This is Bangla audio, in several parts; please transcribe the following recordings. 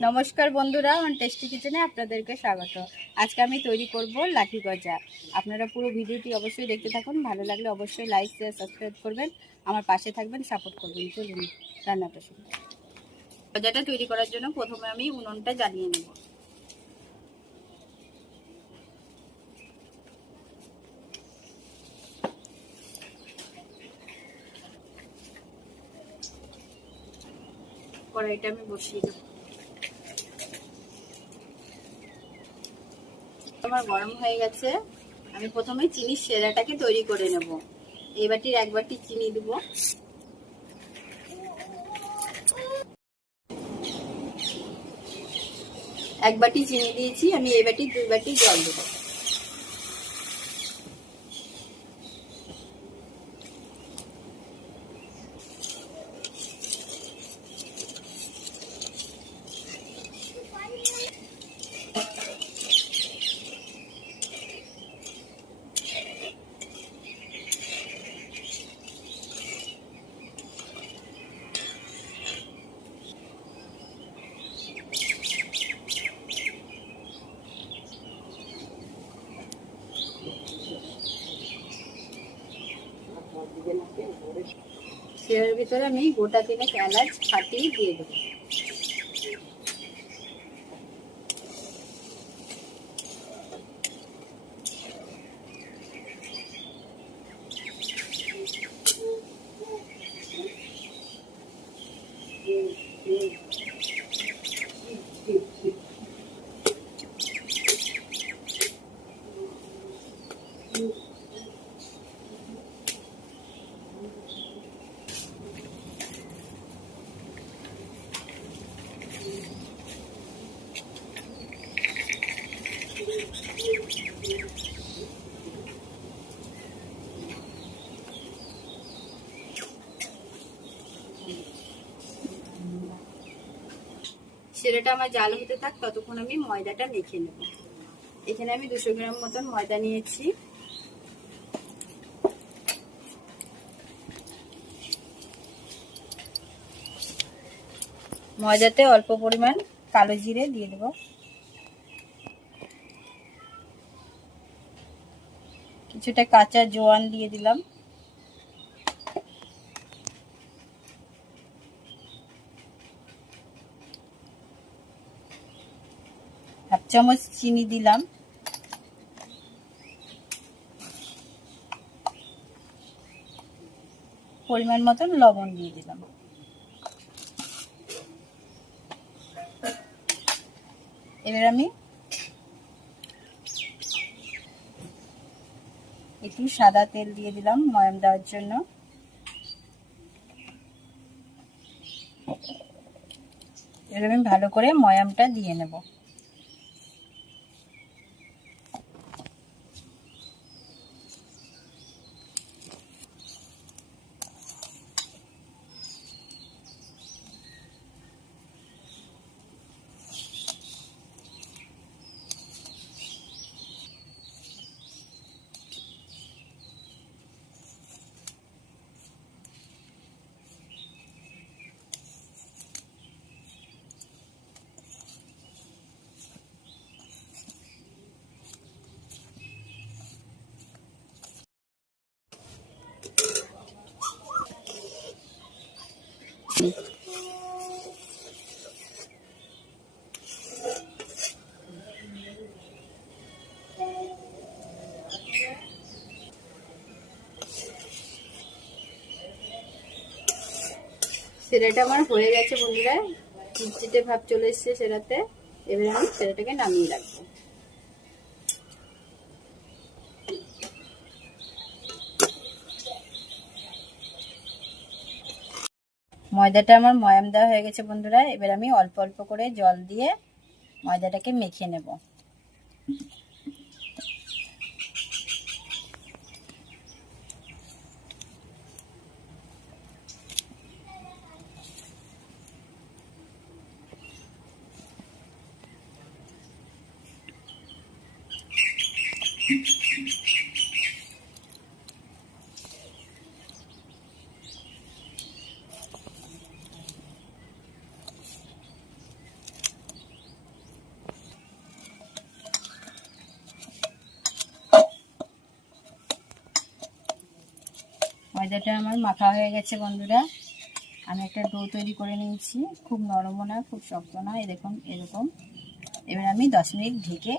নমস্কার বন্ধুরা, আমার টেস্টি কিচেনে আপনাদেরকে স্বাগত। আজকে আমি তৈরি করব লাঠি গজা। আপনারা পুরো ভিডিওটি অবশ্যই দেখতে থাকুন। ভালো লাগলে অবশ্যই লাইক শেয়ার সাবস্ক্রাইব করবেন, আমার পাশে থাকবেন, সাপোর্ট করবেন। চলুন রান্নাটা শুরু। গজাটা তৈরি করার জন্য প্রথমে আমি উনুনটা জ্বালিয়ে নেব। কড়াইটা আমি বসিয়ে দেব। আমার গরম হয়ে গেছে। আমি প্রথমে চিনির সেরাটাকে তৈরি করে নেব। এই বাটির এক বাটি চিনি দেব। এক বাটি চিনি দিয়েছি, আমি এই বাটি 2 বাটি জল দেব। এর ভিতরে আমি গোটা 3 এলাচ ফাটিয়ে দিয়ে দেবো। সেরাটা আমার জাল হতে থাক, ততক্ষণ আমি ময়দাটা মেখে নেব। এখানে আমি 200 গ্রাম মতন ময়দা নিয়েছি। ময়দাতে অল্প পরিমাণ কালো জিরে দিয়ে দেব। কিছুটা কাঁচা জোয়ান দিয়ে দিলাম। হাফ চামচ চিনি দিলাম। পরিমাণ মতন লবণ দিয়ে দিলাম। এবার আমি একটু সাদা তেল দিয়ে দিলাম ময়াম দেওয়ার জন্য। এবার আমি ভালো করে ময়ামটা দিয়ে নেব। সেরাটা আমার হয়ে গেছে বন্ধুরা, চিটচিটে ভাব চলে এসছে সেরাতে। এবার আমি সেরাটাকে নামিয়ে রাখবো। ময়দাটা আমার ময়াম দেওয়া হয়ে গেছে বন্ধুরা। এবার আমি অল্প অল্প করে জল দিয়ে ময়দাটাকে মেখে নেব। ময়দাটা আমার মাখা হয়ে গেছে বন্ধুরা। আমি একটা ডো তৈরি করে নিয়েছি, খুব নরমও না খুব শক্ত না, এই দেখুন এরকম। এবার আমি 10 মিনিট ঢেকে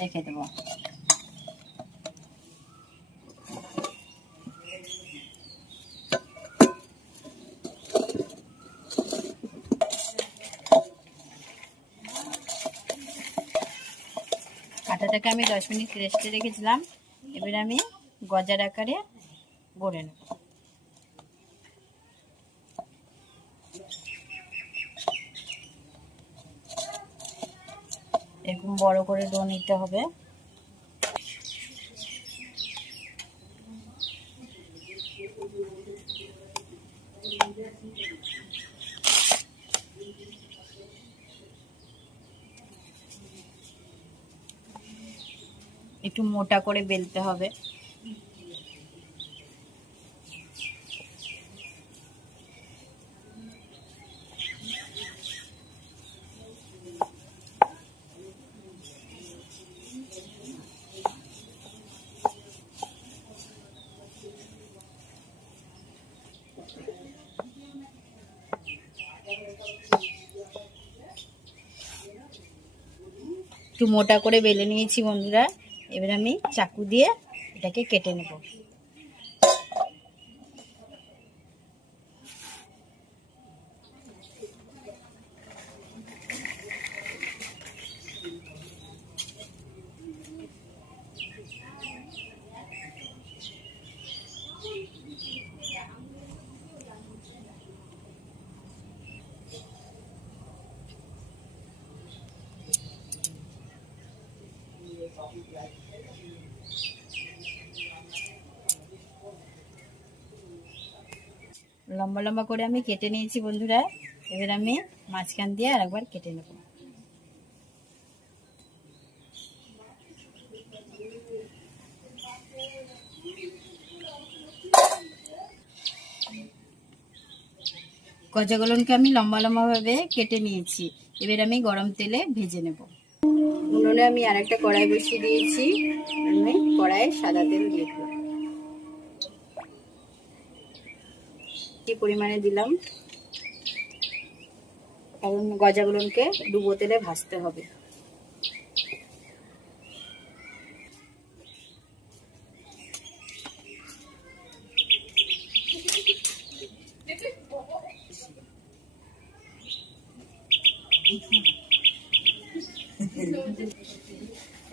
রেখে দেবো। আটাটাকে আমি 10 মিনিট রেস্টে রেখেছিলাম। এবার আমি গজার আকারে গড়ে নেব। এরকম বড় করে ডো নিতে হবে। একটু মোটা করে বেলতে হবে। একটু মোটা করে বেলে নিয়েছি বন্ধুরা। এবার আমি চাকু দিয়ে এটাকে কেটে নেব। লম্বা লম্বা করে আমি কেটে নিয়েছি বন্ধুরা। এবার আমি মাঝখান দিয়ে আরেকবার কেটে নেব। গজাগুলোকে আমি লম্বা লম্বা ভাবে কেটে নিয়েছি। এবার আমি গরম তেলে ভেজে নেব। উনুনে আমি আরেকটা কড়াই বসিয়ে দিয়েছি। আমি কড়াইয়ে সাদা তেল দিয়ে দেব। কি পরিমাণে দিলাম, কারণ গজাগুলোকে ডুবো তেলে ভাজতে হবে।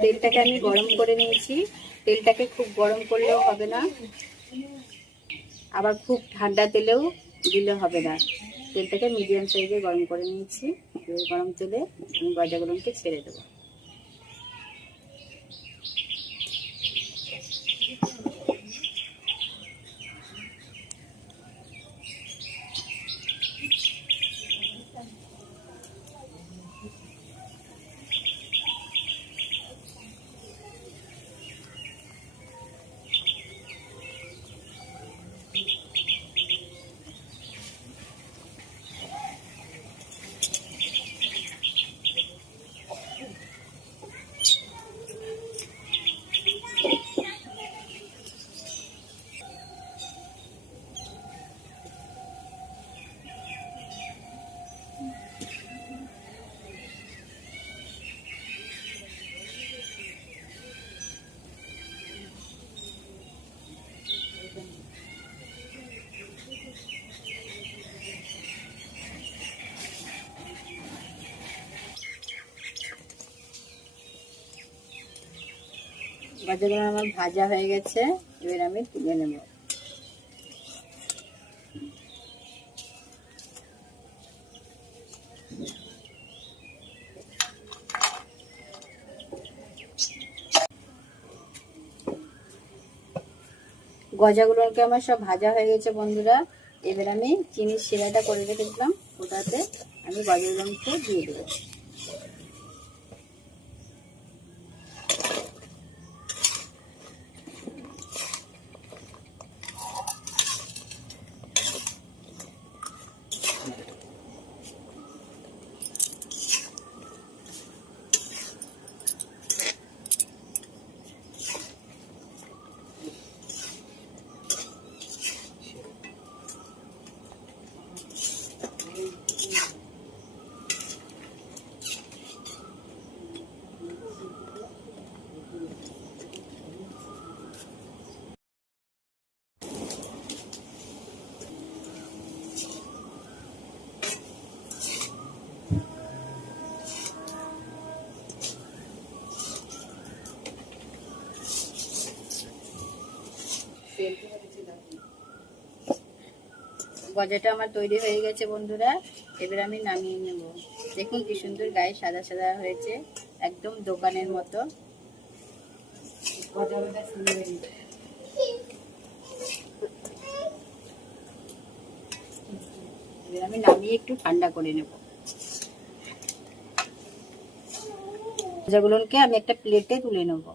তেলটাকে আমি গরম করে নিয়েছি। তেলটাকে খুব গরম করলেও হবে না, আবার খুব ঠান্ডা তেলেও দিলে হবে না। তেলটাকে মিডিয়াম সাইজে গরম করে নিয়েছি। গরম তেলে আমি গজাগুলোকে ছেড়ে দেবো। গাজরগুলো আমার ভাজা হয়ে গেছে। এবার আমি তুলে নেব। গজাগুলোকে আমার সব ভাজা হয়ে গেছে বন্ধুরা। এবার আমি চিনির শিরাটা করে রেখেছিলাম, ওটাতে আমি গজাগুলোকে দিয়ে দেবো। গজাটা আমার তৈরি হয়ে গেছে বন্ধুরা, এবার আমি নামিয়ে নেব। দেখুন কি সুন্দর গায়ে সাদা সাদা হয়েছে, একদম দোকানের মতো। এবার আমি নামিয়ে একটু ঠান্ডা করে নেব। গজাগুলোকে আমি একটা প্লেটে তুলে নেব।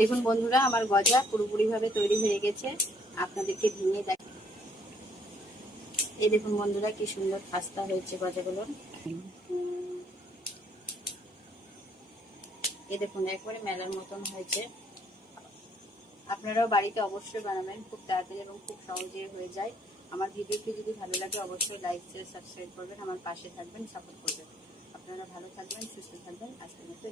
দেখুন বন্ধুরা, আমার গজা পুরোপুরি ভাবে তৈরি হয়ে গেছে। আপনাদেরকে ভেঙে দেখ, এই দেখুন বন্ধুরা কি সুন্দর খাস্তা হয়েছে গজাগুলো। এই দেখুন একবারে মেলার মতন হয়েছে। আপনারাও বাড়িতে অবশ্যই বানাবেন, খুব তাড়াতাড়ি এবং খুব সহজে হয়ে যায়। আমার ভিডিওটি যদি ভালো লাগে অবশ্যই লাইক শেয়ার সাবস্ক্রাইব করবেন, আমার পাশে থাকবেন, সাপোর্ট করবেন। আপনারা ভালো থাকবেন, সুস্থ থাকবেন। আজকের মতো